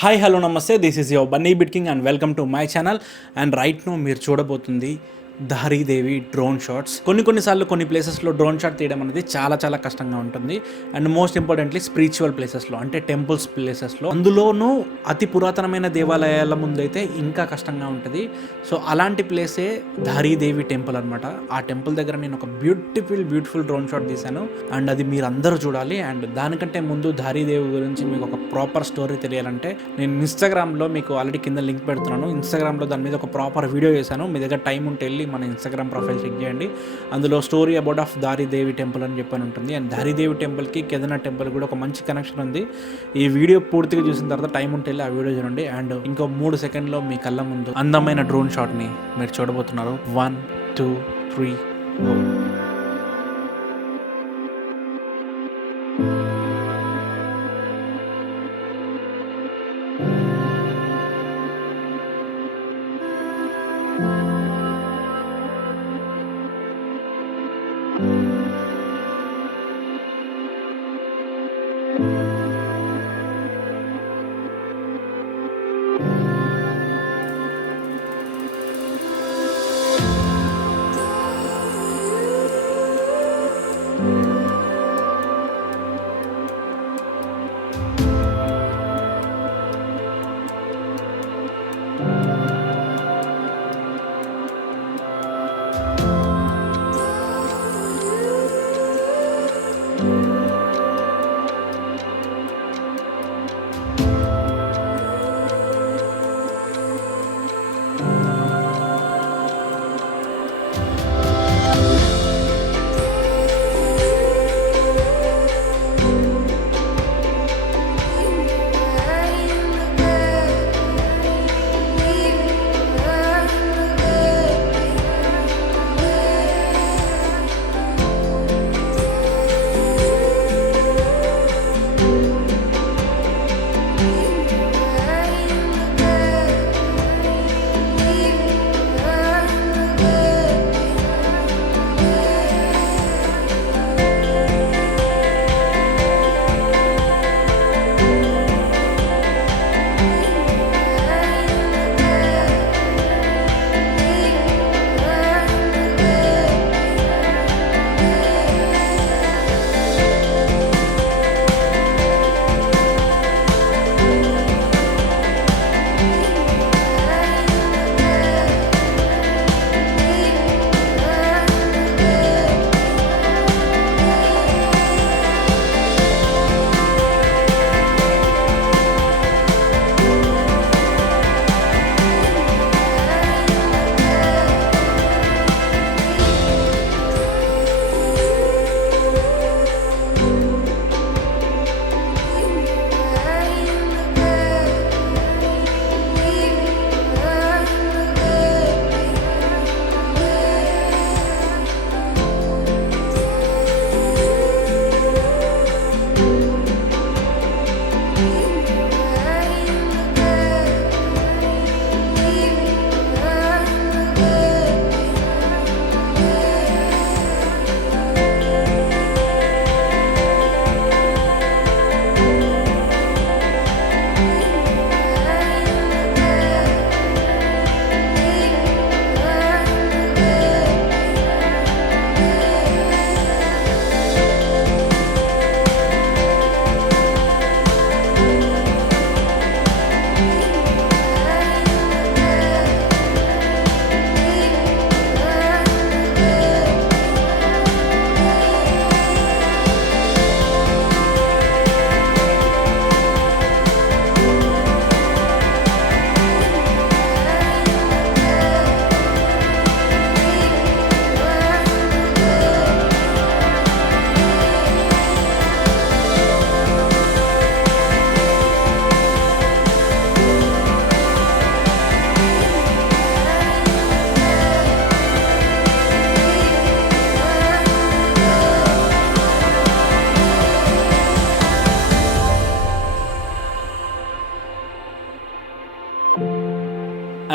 Hi hello namaste this is your Bunny bit king and welcome to my channel. And right now మీరు చూడబోతుంది దారిదేవి drone shots. కొన్నిసార్లు కొన్ని ప్లేసెస్లో drone shot తీయడం అనేది చాలా కష్టంగా ఉంటుంది. అండ్ మోస్ట్ ఇంపార్టెంట్లీ స్పిరిచువల్ ప్లేసెస్లో, అంటే టెంపుల్స్ ప్లేసెస్లో, అందులోనూ అతి పురాతనమైన దేవాలయాల ముందైతే ఇంకా కష్టంగా ఉంటుంది. సో అలాంటి ప్లేసే దారిదేవి టెంపుల్ అనమాట. ఆ టెంపుల్ దగ్గర నేను ఒక బ్యూటిఫుల్ డ్రోన్ షాట్ తీశాను. అండ్ అది మీరు అందరూ చూడాలి. అండ్ దానికంటే ముందు దారిదేవి గురించి మీకు ఒక ప్రాపర్ స్టోరీ తెలియాలంటే నేను ఇన్స్టాగ్రామ్లో మీకు ఆల్రెడీ కింద లింక్ పెడుతున్నాను. ఇన్స్టాగ్రామ్లో దాని మీద ఒక ప్రాపర్ వీడియో చేశాను. మీ దగ్గర టైం ఉంటే వెళ్ళి మన ఇన్స్టాగ్రామ్ ప్రొఫైల్ చెక్ చేయండి. అందులో స్టోరీ అబౌట్ ఆఫ్ దారిదేవి టెంపుల్ అని చెప్పని ఉంటుంది. అండ్ దారిదేవి టెంపుల్కి కేదార్నాథ్ టెంపుల్ కూడా ఒక మంచి కనెక్షన్ ఉంది. ఈ వీడియో పూర్తిగా చూసిన తర్వాత టైం ఉంటే వెళ్ళి ఆ వీడియో చూడండి. అండ్ ఇంకో 3 సెకండ్లో మీ కళ్ళ ముందు అందమైన డ్రోన్ షాట్ని మీరు చూడబోతున్నారు. 1 2 3 గో.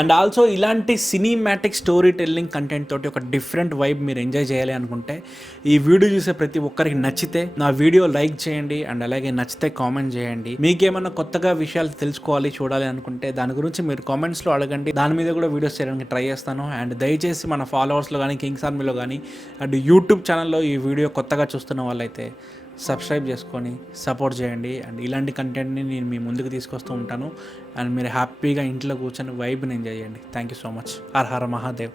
అండ్ ఆల్సో ఇలాంటి సినిమాటిక్ స్టోరీ టెల్లింగ్ కంటెంట్ తోటి ఒక డిఫరెంట్ వైబ్ మీరు ఎంజాయ్ చేయాలి అనుకుంటే ఈ వీడియో చూసే ప్రతి ఒక్కరికి నచ్చితే నా వీడియో లైక్ చేయండి అండ్ అలాగే నచ్చితే కామెంట్ చేయండి. మీకేమన్నా కొత్తగా విషయాలు తెలుసుకోవాలి చూడాలి అనుకుంటే దాని గురించి మీరు కామెంట్స్లో అడగండి, దాని మీద కూడా వీడియోస్ చేయడానికి ట్రై చేస్తాను. అండ్ దయచేసి మన ఫాలోవర్స్లో కానీ కింగ్స్ ఆర్మీలో కానీ అండ్ యూట్యూబ్ ఛానల్లో ఈ వీడియో కొత్తగా చూస్తున్న వాళ్ళైతే సబ్స్క్రైబ్ చేసుకొని సపోర్ట్ చేయండి. అండ్ ఇలాంటి కంటెంట్ని నేను మీ ముందుకు తీసుకొస్తూ ఉంటాను. అండ్ మీరు హ్యాపీగా ఇంట్లో కూర్చొని వైబ్ని ఎంజాయ్ చేయండి. Thank you so much. Har Har Mahadev.